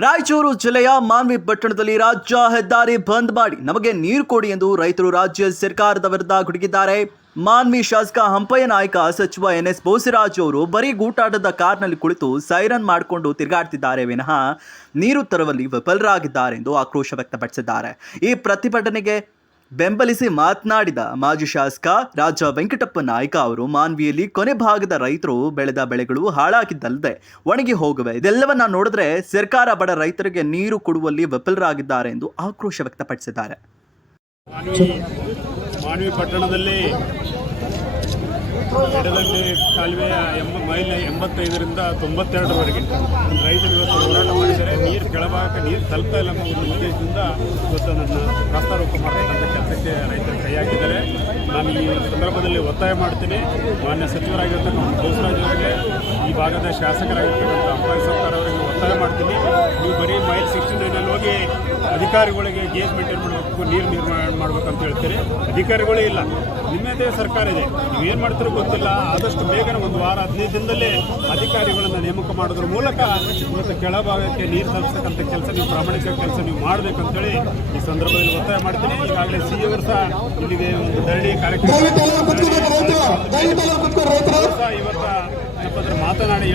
ರಾಯಚೂರು ಜಿಲ್ಲೆಯ ಮಾನ್ವಿ ಪಟ್ಟಣದಲ್ಲಿ ರಾಜ್ಯ ಹೆದ್ದಾರಿ ಬಂದ್ ಮಾಡಿ ನಮಗೆ ನೀರು ಕೊಡಿ ಎಂದು ರೈತರು ರಾಜ್ಯ ಸರ್ಕಾರದ ವಿರುದ್ಧ ಗುಡುಗಿದ್ದಾರೆ. ಮಾನ್ವಿ ಶಾಸಕ ಹಂಪಯ್ಯ ನಾಯಕ ಸಚಿವ ಎನ್.ಎಸ್. ಬೋಸಿರಾಜು ಅವರು ಬರೀ ಗೂಟಾಟದ ಕಾರ್ನಲ್ಲಿ ಕುಳಿತು ಸೈರನ್ ಮಾಡಿಕೊಂಡು ತಿರುಗಾಡ್ತಿದ್ದಾರೆ ವಿನಃ ನೀರು ತರುವಲ್ಲಿ ವಿಫಲರಾಗಿದ್ದಾರೆ ಎಂದು ಆಕ್ರೋಶ ವ್ಯಕ್ತಪಡಿಸಿದ್ದಾರೆ. ಈ ಪ್ರತಿಭಟನೆಗೆ ಬೆಂಬಲಿಸಿ ಮಾತನಾಡಿದ ಮಾಜಿ ಶಾಸಕ ರಾಜ ವೆಂಕಟಪ್ಪ ನಾಯ್ಕ ಅವರು ಮಾನ್ವಿಯಲ್ಲಿ ಕೊನೆ ಭಾಗದ ರೈತರು ಬೆಳೆದ ಬೆಳೆಗಳು ಹಾಳಾಗಿದ್ದಲ್ಲದೆ ಒಣಗಿ ಹೋಗುವೆ, ಇದೆಲ್ಲವನ್ನ ನೋಡಿದ್ರೆ ಸರ್ಕಾರ ಬಡ ರೈತರಿಗೆ ನೀರು ಕೊಡುವಲ್ಲಿ ವಿಫಲರಾಗಿದ್ದಾರೆ ಎಂದು ಆಕ್ರೋಶ ವ್ಯಕ್ತಪಡಿಸಿದ್ದಾರೆ. ಮಾನ್ವಿ ಪಟ್ಟಣದಲ್ಲಿ ಎಡದಂಡೆ ಕಾಲುವೆಯ ಮೈಲ್ 85ರಿಂದ 92ರವರೆಗೆ ರೈತರು ಇವತ್ತು ಹೋರಾಟ ಮಾಡಿದರೆ ನೀರು ಕೆಳಭಾಗಕ್ಕೆ ನೀರು ತಲುಪ್ತಾ ಇಲ್ಲ ಅನ್ನೋ ಒಂದು ಉದ್ದೇಶದಿಂದ ಇವತ್ತು ನನ್ನ ರಾಸ್ತಾರೋಕ ಮಾಡತಕ್ಕಂಥ ಕೆಲಸಕ್ಕೆ ರೈತರು ಕೈ ಹಾಕಿದ್ದಾರೆ. ನಾನು ಈ ಸಂದರ್ಭದಲ್ಲಿ ಒತ್ತಾಯ ಮಾಡ್ತೀನಿ, ಮಾನ್ಯ ಸಚಿವರಾಗಿರ್ತಕ್ಕಂಥ ಬೋಸರಾಜ್ ಅವರಿಗೆ, ಈ ಭಾಗದ ಶಾಸಕರಾಗಿರ್ತಕ್ಕಂಥ ಹಂಪಯ್ಯ ಸರ್ಕಾರ ಅವರಿಗೆ ಒತ್ತಾಯ ಮಾಡ್ತೀನಿ. ನೀವು ಬರೀ ಮೈಲ್ 69 ಹೋಗಿ ಅಧಿಕಾರಿಗಳಿಗೆ ಗೇಜ್ ಮೇಂಟೈನ್ ಮಾಡಬೇಕು, ನೀರು ನಿರ್ಮಾಣ ಮಾಡಬೇಕಂತ ಹೇಳ್ತೀರಿ. ಅಧಿಕಾರಿಗಳೇ ಇಲ್ಲ, ನಿಮ್ಮದೇ ಸರ್ಕಾರ ಇದೆ, ನೀವೇನು ಮಾಡ್ತೀರೋ ಗೊತ್ತಿಲ್ಲ. ಆದಷ್ಟು ಬೇಗನೆ ಒಂದು ವಾರ 15 ದಿನದಲ್ಲೇ ಅಧಿಕಾರಿಗಳನ್ನು ನೇಮಕ ಮಾಡೋದ್ರ ಮೂಲಕ ಇವತ್ತು ಕೆಳಭಾಗಕ್ಕೆ ನೀರು ತಲುಪಿಸ್ತಕ್ಕಂಥ ಕೆಲಸ, ನೀವು ಪ್ರಾಮಾಣಿಕ ಕೆಲಸ ನೀವು ಮಾಡಬೇಕಂತೇಳಿ ಈ ಸಂದರ್ಭದಲ್ಲಿ ಒತ್ತಾಯ ಮಾಡ್ತೀನಿ. ಈಗಾಗಲೇ ಸಿ ಅವರು ಸಹ ಇಲ್ಲಿಗೆ ಒಂದು ಧರಣಿ ಕಾರ್ಯಕ್ರಮ ಇವತ್ತು ಮಾತನಾಡಿ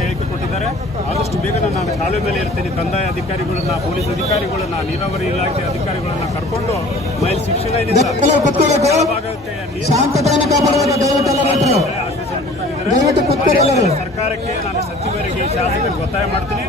ಹೇಳಿಕೆ ಕೊಟ್ಟಿದ್ದಾರೆ. ಆದಷ್ಟು ಬೇಗನೆ ನಾನು ಕಾಲುವೆ ಮೇಲೆ ಇರ್ತೀನಿ. ಕಂದಾಯ ಅಧಿಕಾರಿಗಳನ್ನ, ಪೊಲೀಸ್ ಅಧಿಕಾರಿಗಳನ್ನ, ನೀರಾವರಿ ಇಲಾಖೆ ಅಧಿಕಾರಿಗಳನ್ನ ಕರ್ಕೊಂಡು ಮೈಲ್ 69 ಸರ್ಕಾರಕ್ಕೆ, ನಾನು ಸಚಿವರಿಗೆ, ಶಾಸಕರಿಗೆ ಒತ್ತಾಯ ಮಾಡ್ತೀನಿ.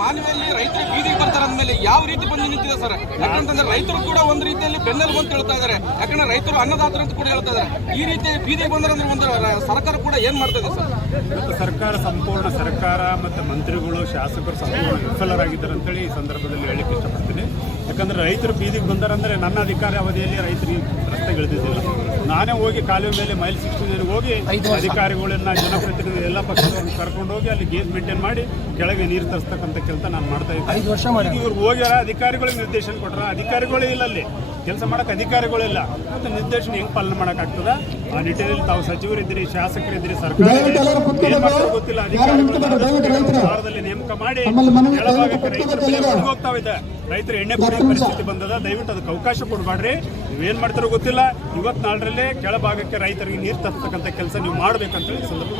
ಮಾನವಿಯಲ್ಲಿ ರೈತರು ಬೀದಿಗೆ ಬರ್ತಾರೆ ಅಂದಮೇಲೆ ಯಾವ ರೀತಿ ಬಂದು ನಿಂತಿದೆ ಸರ್? ಯಾಕಂತಂದ್ರೆ ರೈತರು ಕೂಡ ಒಂದು ರೀತಿಯಲ್ಲಿ ಬೆನ್ನೆಲು ಬಂದು ಹೇಳ್ತಾ ಇದ್ದಾರೆ. ಯಾಕಂದ್ರೆ ರೈತರು ಅನ್ನದಾತರ ಅಂತ ಕೂಡ ಹೇಳ್ತಾ ಇದ್ದಾರೆ. ಈ ರೀತಿ ಬೀದಿಗೆ ಬಂದ್ರೆ ಒಂದು ಸರ್ಕಾರ ಕೂಡ ಏನ್ ಮಾಡ್ತಾ ಇದೆ ಸರ್? ಇವತ್ತು ಸರ್ಕಾರ, ಸಂಪೂರ್ಣ ಸರ್ಕಾರ ಮತ್ತು ಮಂತ್ರಿಗಳು, ಶಾಸಕರು ಸಂಪೂರ್ಣ ವಿಫಲರಾಗಿದ್ದಾರೆ ಅಂತೇಳಿ ಈ ಸಂದರ್ಭದಲ್ಲಿ ಹೇಳಲಿಕ್ಕೆ ಇಷ್ಟಪಡ್ತೀನಿ. ಯಾಕಂದ್ರೆ ರೈತರು ಬೀದಿಗೆ ಬಂದಾರಂದ್ರೆ ನನ್ನ ಅಧಿಕಾರಿ ಅವಧಿಯಲ್ಲಿ ರೈತರಿಗೆ ರಸ್ತೆಗಳಿದ್ದಿಲ್ಲ. ನಾನೇ ಹೋಗಿ ಕಾಲುವೆ ಮೇಲೆ ಮೈಲ್ 69 ಹೋಗಿ ಅಧಿಕಾರಿಗಳನ್ನ, ಜನಪ್ರತಿನಿಧಿ ಎಲ್ಲ ಪಕ್ಷದವ್ರನ್ನ ಕರ್ಕೊಂಡು ಹೋಗಿ ಅಲ್ಲಿ ಗೇಜ್ ಮೇಂಟೈನ್ ಮಾಡಿ ಕೆಳಗೆ ನೀರು ತರಿಸ್ತಕ್ಕಂಥ ಕೆಲಸ ನಾನು ಮಾಡ್ತಾ ಇದ್ದೆ. ಇವ್ರು ಹೋಗ್ಯಾರ, ಅಧಿಕಾರಿಗಳಿಗೆ ನಿರ್ದೇಶನ ಕೊಟ್ರ, ಅಧಿಕಾರಿಗಳೇ ಇಲ್ಲ, ಅಲ್ಲಿ ಕೆಲಸ ಮಾಡಕ್ಕೆ ಅಧಿಕಾರಿಗಳಿಲ್ಲ. ಮತ್ತು ನಿರ್ದೇಶನ ಹೆಂಗೆ ಪಾಲನೆ ಮಾಡೋಕ್ಕಾಗ್ತದ? ಆ ನಿಟ್ಟಿನಲ್ಲಿ ತಾವು ಸಚಿವರಿದ್ದೀರಿ, ಶಾಸಕರಿದ್ದೀರಿ, ಸರ್ಕಾರ ಗೊತ್ತಿಲ್ಲ, ಅಧಿಕಾರಿಗಳು ವಾರದಲ್ಲಿ ನೇಮಕ ಮಾಡಿ ಕೆಳಭಾಗಕ್ಕೆ ರೈತರು ಹೋಗ್ತಾ ಇದೆ. ರೈತರು ಎಣ್ಣೆ ಕುಡಿಯೋ ಪರಿಸ್ಥಿತಿ ಬಂದದ. ದಯವಿಟ್ಟು ಅದಕ್ಕೆ ಅವಕಾಶ ಕೊಡಬೇಡ್ರಿ. ನೀವೇನು ಮಾಡ್ತಾರೋ ಗೊತ್ತಿಲ್ಲ. ಇವತ್ತು ನಾಳರಲ್ಲೇ ಕೆಳಭಾಗಕ್ಕೆ ರೈತರಿಗೆ ನೀರು ತರ್ತಕ್ಕಂಥ ಕೆಲಸ ನೀವು ಮಾಡಬೇಕಂತೇಳಿ ಸಂದರ್ಭ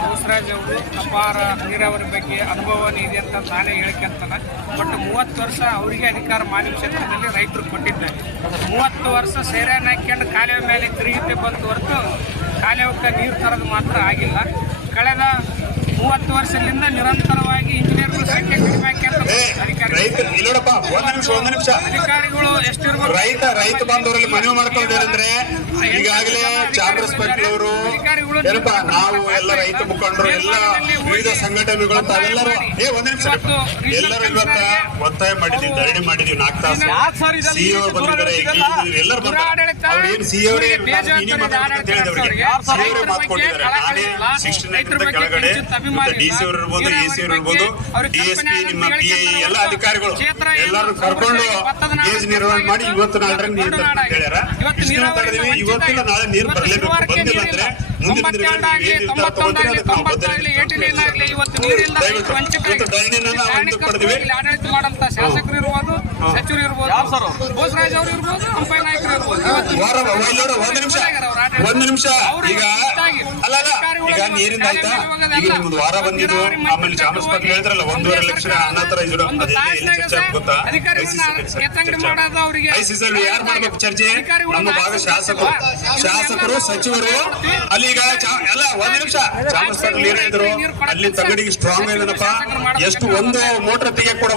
ಬೋಸರಾಜ್ ಅವರು ಅಪಾರ ನೀರಾವರಿ ಬಗ್ಗೆ ಅನುಭವನೇ ಇದೆ ಅಂತ ನಾನೇ ಹೇಳ್ಕೊಂತಾನೆ. ಬಟ್ 30 ವರ್ಷ ಅವರಿಗೆ ಅಧಿಕಾರ ಮಾನ್ವಿ ಕ್ಷೇತ್ರದಲ್ಲಿ ರೈತರು ಕೊಟ್ಟಿದ್ದಾರೆ. 30 ವರ್ಷ ಸೇರಾನ ಹಾಕ್ಯಂಡು ಕಾಲುವೆ ಮೇಲೆ ತಿರುಗಿತೆ ಬಂತು ಹೊರತು ಕಾಲುವೆಗೆ ನೀರು ತರೋದು ಮಾತ್ರ ಆಗಿಲ್ಲ. ಕಳೆದ 30 ವರ್ಷದಿಂದ ನಿರಂತರವಾಗಿ ಇಂಜಿನಿಯರ್ಗಳ ಸಂಖ್ಯೆ ಕಡಿಮೆ ಅಧಿಕಾರಿಗಳು ಎಷ್ಟಿರ್ಬೋದು. ರೈತ ಬಾಂಧವರಲ್ಲಿ ಮನವಿ ಮಾಡ್ಕೊಂಡ್ರೆ ಈಗಾಗಲೇ ಚಾಮರಾಜ ಪಾಟೀಲ್ ನಾವು ಎಲ್ಲ ರೈತ ಮುಖಂಡರು, ಎಲ್ಲ ವಿವಿಧ ಸಂಘಟನೆಗಳು ತಾವೆಲ್ಲರೂ ಎಲ್ಲರೂ ಇವತ್ತ ಒತ್ತಾಯ ಮಾಡಿದ್ವಿ, ಧರಣಿ ಮಾಡಿದ್ವಿ. 4 ತಾಸು ಸಿಇಒ ಬಂದಿದ್ದಾರೆ, ಎಲ್ಲರೂ ಬಂದೇನು ಸಿಇಒರೇ ಮಾತು ಕೊಟ್ಟಿದ್ದಾರೆ. ನಾನೇ 69 ಕೆಳಗಡೆ ಡಿಸಿ ಅವರು ಇರ್ಬೋದು, ಎಸಿ ಅವರು ಇರ್ಬೋದು, ಡಿಎಸ್ಪಿ, ನಿಮ್ಮ PI ಎಲ್ಲ ಅಧಿಕಾರಿಗಳು ಎಲ್ಲರೂ ಕರ್ಕೊಂಡು ಗೇಜ್ ನಿರ್ವಹಣೆ ಮಾಡಿ ಇವತ್ತು ನಾಳೆ ನೀರು ಅಂತ ಹೇಳ್ಯಾರ. ಇಷ್ಟು ತಡೆದಿವಿ. ಇವತ್ತಿಲ್ಲ ನಾಳೆ ನೀರು ಬರಲೇಬೇಕು. ಬಂದಿಲ್ಲ ಅಂದ್ರೆ ಮುಂದಿನ ಶಾಸಕರು ಇರ್ಬೋದು, ಸಚಿವರು ಇರ್ಬೋದು, ಬೋಸರಾಜ್ ಅವರು ಇರ್ಬೋದು, ಹಂಪಯ್ಯ ನಾಯಕರು ಇರ್ಬೋದು. ಒಂದು ನಿಮಿಷ ಈಗ ಅಲ್ಲ ಈಗ ನೀರಿಂದ ಆಯ್ತಾ, ಈಗ ನಿಮ್ದು ವಾರ ಬಂದಿದ್ದು, ಆಮೇಲೆ ಚಾಮರಾಜ ಪಾಟೀಲ್ ಹೇಳಿದ್ರಲ್ಲ 1.5 ಲಕ್ಷ ಅನಾಥರೈಸ್ಡ್ ಗೊತ್ತಾ? ICC ಯಾರು ಮಾಡ್ಬೇಕು ಚರ್ಚೆ? ನಮ್ಮ ಭಾಗ ಶಾಸಕರು, ಸಚಿವರು. ಅಲ್ಲಿ ಈಗ ಎಲ್ಲ 1 ನಿಮಿಷ ಚಾಮರಾಜ ಪಾಟೀಲ್ ಏನಿದ್ರು ಅಲ್ಲಿ ತಗಡಿಗೆ ಸ್ಟ್ರಾಂಗ್ ಏನಪ್ಪ, ಎಷ್ಟು ಒಂದು ಮೋಟರ್ ತೆಗೆಯಕ್ ಕೊಡ